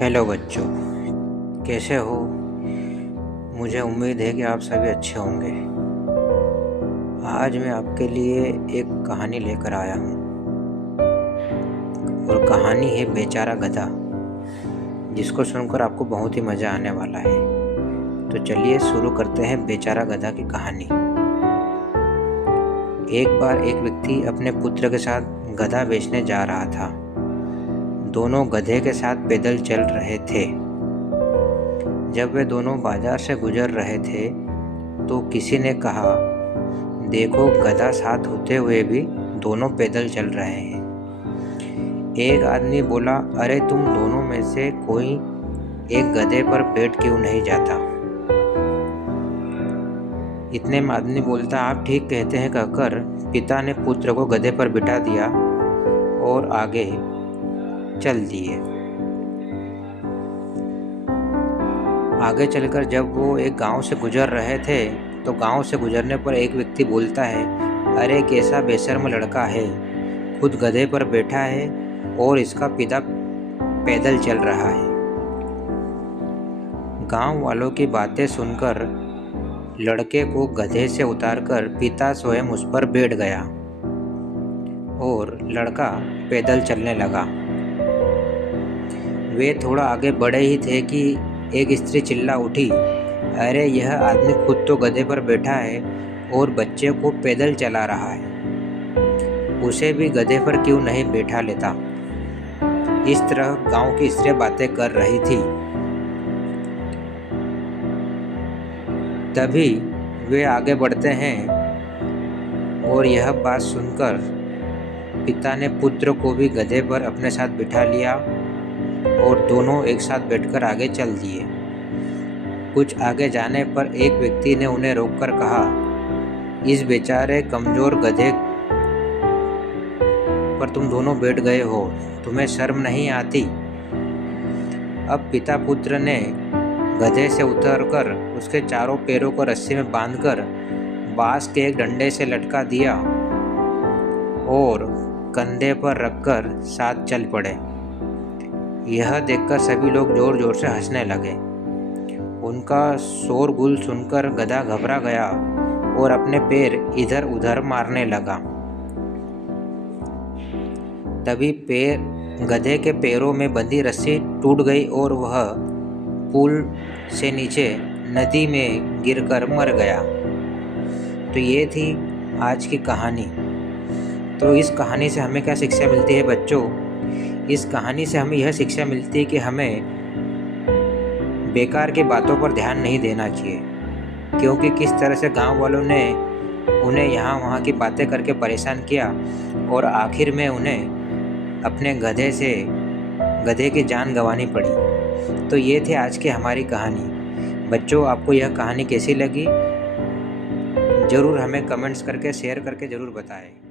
Hello बच्चों, कैसे हो। मुझे उम्मीद है कि आप सभी अच्छे होंगे। आज मैं आपके लिए एक कहानी लेकर आया हूँ और कहानी है बेचारा गधा, जिसको सुनकर आपको बहुत ही मज़ा आने वाला है। तो चलिए शुरू करते हैं बेचारा गधा की कहानी। एक बार एक व्यक्ति अपने पुत्र के साथ गधा बेचने जा रहा था। दोनों गधे के साथ पैदल चल रहे थे। जब वे दोनों बाजार से गुजर रहे थे तो किसी ने कहा, देखो गधा साथ होते हुए भी दोनों पैदल चल रहे हैं। एक आदमी बोला, अरे तुम दोनों में से कोई एक गधे पर बैठ क्यों नहीं जाता। इतने में आदमी बोलता, आप ठीक कहते हैं कहकर पिता ने पुत्र को गधे पर बिठा दिया और आगे चल दिए। आगे चलकर जब वो एक गांव से गुजर रहे थे तो गांव से गुजरने पर एक व्यक्ति बोलता है, अरे कैसा बेशर्म लड़का है, खुद गधे पर बैठा है और इसका पिता पैदल चल रहा है। गांव वालों की बातें सुनकर लड़के को गधे से उतारकर पिता स्वयं उस पर बैठ गया और लड़का पैदल चलने लगा। वे थोड़ा आगे बढ़े ही थे कि एक स्त्री चिल्ला उठी, अरे यह आदमी खुद तो गधे पर बैठा है और बच्चे को पैदल चला रहा है, उसे भी गधे पर क्यों नहीं बैठा लेता। इस तरह गांव की स्त्रियां बातें कर रही थी। तभी वे आगे बढ़ते हैं और यह बात सुनकर पिता ने पुत्र को भी गधे पर अपने साथ बिठा लिया और दोनों एक साथ बैठकर आगे चल दिए। कुछ आगे जाने पर एक व्यक्ति ने उन्हें रोककर कहा, इस बेचारे कमजोर गधे पर तुम दोनों बैठ गए हो, तुम्हें शर्म नहीं आती। अब पिता पुत्र ने गधे से उतरकर उसके चारों पैरों को रस्सी में बांधकर बांस के एक डंडे से लटका दिया और कंधे पर रखकर साथ चल पड़े। यह देखकर सभी लोग जोर जोर से हंसने लगे। उनका शोरगुल सुनकर गधा घबरा गया और अपने पैर इधर उधर मारने लगा। तभी गधे के पैरों में बंधी रस्सी टूट गई और वह पुल से नीचे नदी में गिरकर मर गया। तो ये थी आज की कहानी। तो इस कहानी से हमें क्या शिक्षा मिलती है बच्चों? इस कहानी से हमें यह शिक्षा मिलती है कि हमें बेकार की बातों पर ध्यान नहीं देना चाहिए, क्योंकि किस तरह से गांव वालों ने उन्हें यहाँ वहाँ की बातें करके परेशान किया और आखिर में उन्हें अपने गधे की जान गंवानी पड़ी। तो ये थे आज की हमारी कहानी। बच्चों, आपको यह कहानी कैसी लगी ज़रूर हमें कमेंट्स करके शेयर करके ज़रूर बताएं।